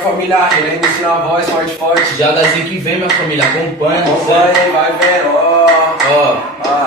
Família, ele ensina a voz forte, forte. Já da que vem, minha família, acompanha. Acompanha e vai vendo, ó.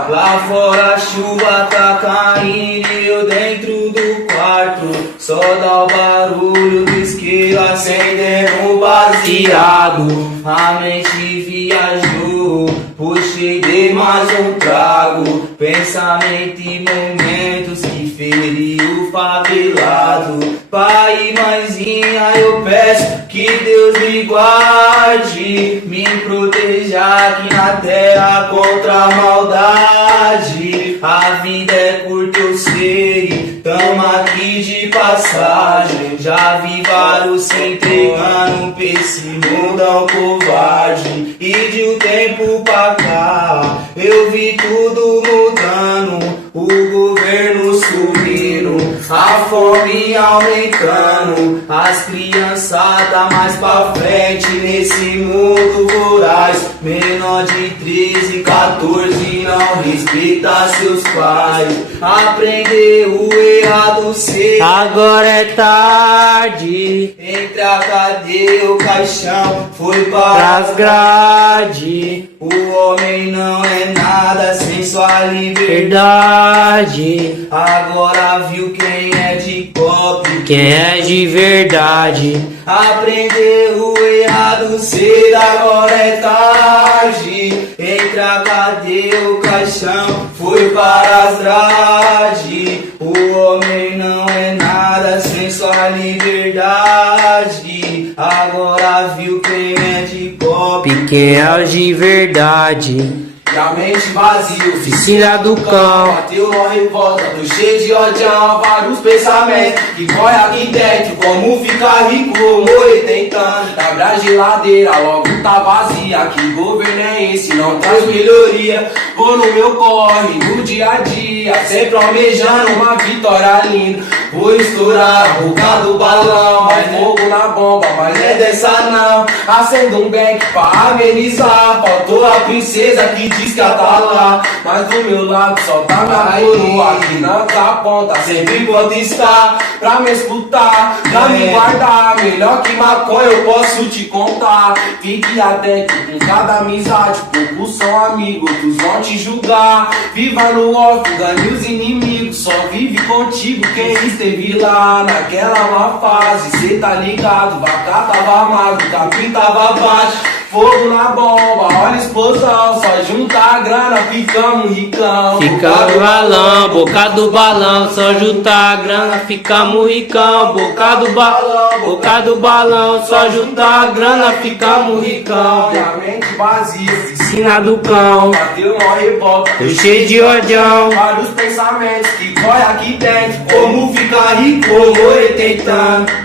Lá fora a chuva tá caindo e eu dentro do quarto. Só dá o barulho do isqueiro acendendo o baseado. A mente viajou, puxei de mais um trago. Pensamento e momentos que feriu o favelado. Pai e mãezinha, eu peço que Deus me guarde, me proteja aqui na terra contra a maldade. A vida é curta, eu sei, tamo aqui de passagem. Já vi vários se entregando pra esse mundão covarde. E de um tempo pra cá, eu vi tudo mudando. O governo subindo, a fome aumentando, as criançadas mais pra frente nesse mundo voraz. Menor de 13, 14 não respeita seus pais. Aprendeu o errado cedo, agora é tarde. Entre a cadeia e o caixão foi para as grades. O homem não é nada sem sua liberdade. Agora viu quem é de copy, quem é de verdade. Aprendeu o errado cedo, agora é tarde. Entre a cadeia e o caixão foi para as grades. O homem não é nada sem sua liberdade. Agora viu quem é de copy, quem é de verdade. E a mente vazia, Oficina do cão. Bateu uma revolta, tô cheio de ódio, vários pensamentos que corre aqui dentro. Como ficar rico ou morrer tentando. Abre a geladeira, logo tá vazia. Que governo é esse? Não traz melhoria. Vou no meu corre, no dia a dia, sempre almejando uma vitória linda. Vou estourar a boca do balão, mais fogo na bomba, mas é dessa não. Acendo um beck pra amenizar. Faltou a princesa que diz que ela tá lá, mas do meu lado só tá minha coroa. Que não tá ponta, sempre quando está pra me escutar, pra me guardar. Melhor que maconha eu posso te contar. Fique atento com cada amizade, poucos são amigos, outros vão te julgar. Viva no off, ganhe os inimigos, só vive contigo quem esteve lá naquela má fase. Cê tá ligado, vaca tava magro, capim tava baixo. Fogo na bomba, olha a explosão, só juntar a grana, ficamos ricão. Fica no balão, boca do balão, só juntar a grana, ficamos ricão. Boca do balão, só juntar a grana, ficamos ricão. Minha mente vazia, Oficina do cão. bateu uma revolta, Tô cheio de odião. vários pensamentos que corre aqui dentro. Como ficar rico ou morrer tentando.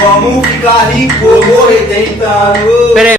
Como ficar rico ou morrer tentando. Pera aí.